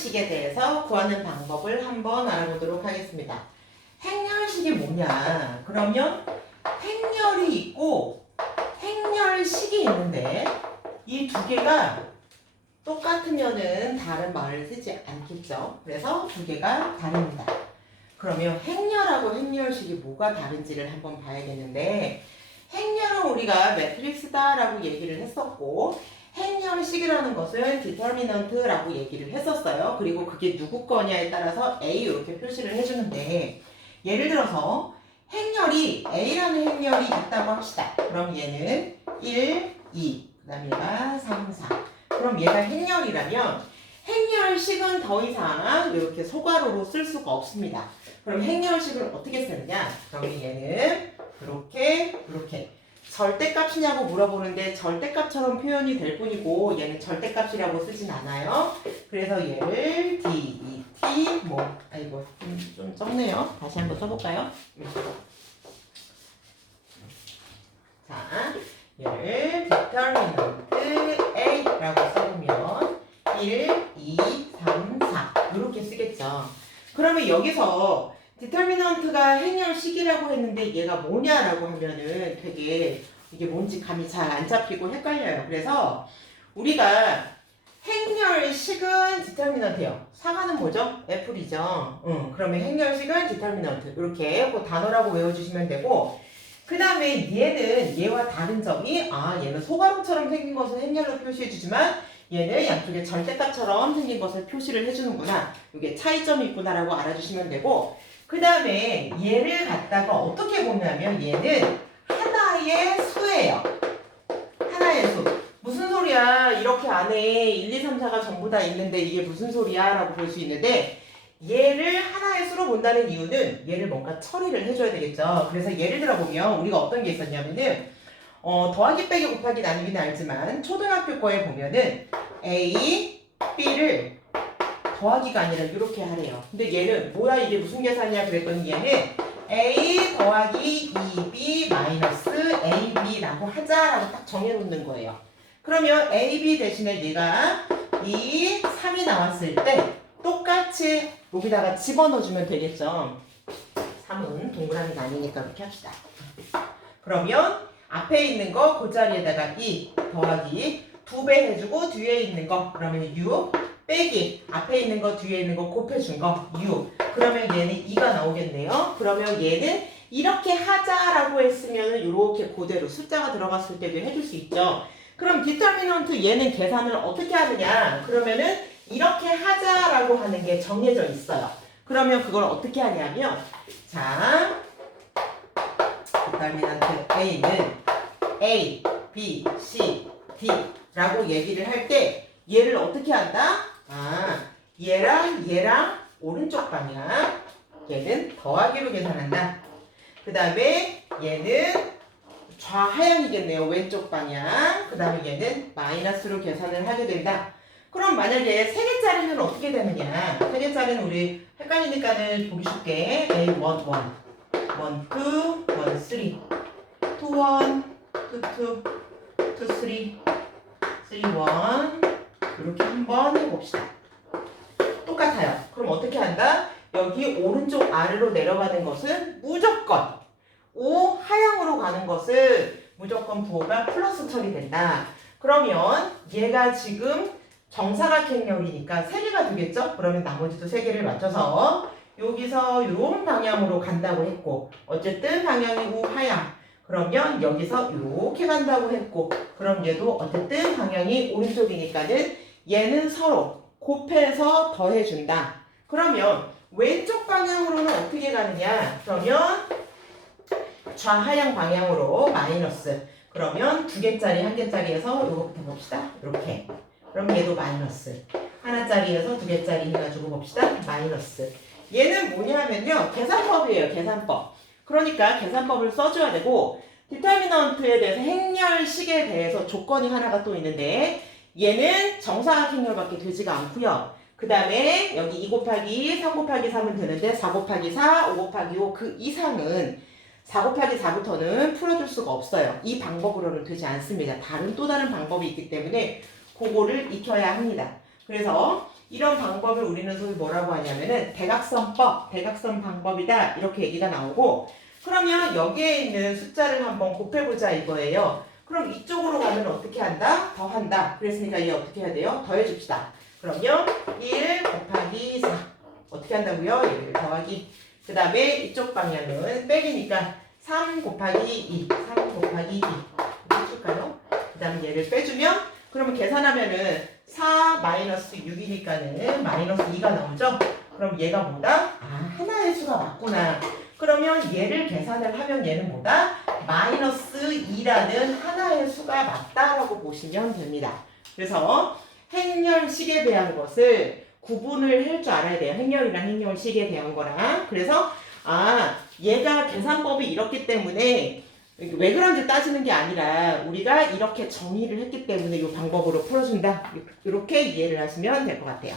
행렬식에 대해서 구하는 방법을 한번 알아보도록 하겠습니다. 행렬식이 뭐냐? 그러면 행렬이 있고 행렬식이 있는데 이 두 개가 똑같으면은 다른 말을 쓰지 않겠죠. 그래서 두 개가 다릅니다. 그러면 행렬하고 행렬식이 뭐가 다른지를 한번 봐야겠는데, 행렬은 우리가 매트릭스다라고 얘기를 했었고, 행렬식이라는 것은 디터미넌트라고 얘기를 했었어요. 그리고 그게 누구 거냐에 따라서 A 이렇게 표시를 해주는데, 예를 들어서 행렬이 A라는 행렬이 있다고 합시다. 그럼 얘는 1, 2, 그 다음에 얘가 3, 4. 그럼 얘가 행렬이라면 행렬식은 더 이상 이렇게 소괄호로 쓸 수가 없습니다. 그럼 행렬식을 어떻게 쓰느냐? 그럼 얘는 이렇게 절대값이냐고 물어보는데 절대값처럼 표현이 될 뿐이고 얘는 절대값이라고 쓰진 않아요. 그래서 얘를 D, E, T, 아이고 좀 적네요. 다시 한번 써볼까요? 자, 얘를 determinant A라고 써보면 1, 2, 3, 4 이렇게 쓰겠죠. 그러면 여기서 디터미넌트가 행렬식이라고 했는데 얘가 뭐냐라고 하면은 되게 이게 뭔지 감이 잘 안 잡히고 헷갈려요. 그래서 우리가 행렬식은 디터미넌트예요. 사과는 뭐죠? 애플이죠. 그러면 행렬식은 디터미넌트 이렇게 그 단어라고 외워주시면 되고, 그 다음에 얘는 얘와 다른 점이 얘는 소괄호처럼 생긴 것은 행렬로 표시해주지만 얘는 양쪽에 절대값처럼 생긴 것을 표시를 해주는구나. 이게 차이점이 있구나라고 알아주시면 되고, 그 다음에 얘를 갖다가 어떻게 보냐면 얘는 하나의 수예요. 하나의 수. 무슨 소리야? 이렇게 안에 1, 2, 3, 4가 전부 다 있는데 이게 무슨 소리야? 라고 볼 수 있는데, 얘를 하나의 수로 본다는 이유는 얘를 뭔가 처리를 해줘야 되겠죠. 그래서 예를 들어 보면 우리가 어떤 게 있었냐면은 더하기 빼기 곱하기 나누기는 알지만 초등학교 거에 보면은 A, B를 더하기가 아니라 이렇게 하래요. 근데 얘는 뭐야 이게 무슨 계산이야 그랬더니 얘는 A 더하기 2B 마이너스 AB라고 하자라고 딱 정해놓는 거예요. 그러면 AB 대신에 얘가 2, 3이 나왔을 때 똑같이 여기다가 집어넣어주면 되겠죠. 3은 동그라미가 아니니까 그렇게 합시다. 그러면 앞에 있는 거 그 자리에다가 2 더하기 2배 해주고 뒤에 있는 거 그러면 6 빼기 앞에 있는 거 뒤에 있는 거 곱해준 거 6. 그러면 얘는 2가 나오겠네요. 그러면 얘는 이렇게 하자라고 했으면 이렇게 그대로 숫자가 들어갔을 때도 해줄 수 있죠. 그럼 디터미넌트 얘는 계산을 어떻게 하느냐? 그러면은 이렇게 하자라고 하는 게 정해져 있어요. 그러면 그걸 어떻게 하냐면, 자, 디터미넌트 A는 A, B, C, D라고 얘기를 할 때 얘를 어떻게 한다? 얘랑 오른쪽 방향, 얘는 더하기로 계산한다. 그 다음에 얘는 좌하향이겠네요. 왼쪽 방향. 그 다음에 얘는 마이너스로 계산을 하게 된다. 그럼 만약에 3개짜리는 어떻게 되느냐? 3개짜리는 우리 헷갈리니까는 보기 쉽게 A, 1, 1, 1, 2, 3, 2, 1, 2, 2, 3, 3, 1 이렇게 한번 해봅시다. 똑같아요. 그럼 어떻게 한다? 여기 오른쪽 아래로 내려가는 것은 무조건 하향으로 가는 것은 무조건 부호가 플러스 처리된다. 그러면 얘가 지금 정사각행렬이니까 3개가 되겠죠? 그러면 나머지도 3개를 맞춰서 여기서 이런 방향으로 간다고 했고, 어쨌든 방향이 우하향. 그러면 여기서 이렇게 간다고 했고, 그럼 얘도 어쨌든 방향이 오른쪽이니까는 얘는 서로 곱해서 더해준다. 그러면 왼쪽 방향으로는 어떻게 가느냐? 그러면 좌하향 방향으로 마이너스. 그러면 2개짜리 1개짜리에서 이거부터 봅시다. 이렇게. 그럼 얘도 마이너스. 하나짜리에서 2개짜리 해가지고 봅시다. 마이너스. 얘는 뭐냐면요. 계산법이에요. 계산법. 그러니까 계산법을 써줘야 되고, 디터미넌트에 대해서 행렬식에 대해서 조건이 하나가 또 있는데, 얘는 정사각행렬밖에 되지가 않고요. 그 다음에 여기 2 곱하기 3 곱하기 3은 되는데 4 곱하기 4, 5 곱하기 5 그 이상은 4 곱하기 4부터는 풀어줄 수가 없어요. 이 방법으로는 되지 않습니다. 또 다른 방법이 있기 때문에 그거를 익혀야 합니다. 그래서 이런 방법을 우리는 소위 뭐라고 하냐면은 대각선법, 대각선 방법이다 이렇게 얘기가 나오고 그러면 여기에 있는 숫자를 한번 곱해보자 이거예요. 그럼 이쪽으로 가면 어떻게 한다? 더한다. 그랬으니까 얘 어떻게 해야 돼요? 더해줍시다. 그러면 1 곱하기 4 어떻게 한다고요? 얘를 더하기 그 다음에 이쪽 방향은 빼기니까 3 곱하기 2 3 곱하기 2 이렇게 해줄까요? 그 다음에 얘를 빼주면 그러면 계산하면은 4 마이너스 6이니까는 마이너스 2가 나오죠? 그럼 얘가 뭐다? 아 하나의 수가 맞구나. 그러면 얘를 계산을 하면 얘는 뭐다? 마이너스 2라는 하나의 수가 맞다라고 보시면 됩니다. 그래서 행렬식에 대한 것을 구분을 할 줄 알아야 돼요. 행렬이랑 행렬식에 대한 거랑. 그래서 아 얘가 계산법이 이렇기 때문에 왜 그런지 따지는 게 아니라 우리가 이렇게 정의를 했기 때문에 이 방법으로 풀어준다. 이렇게 이해를 하시면 될 것 같아요.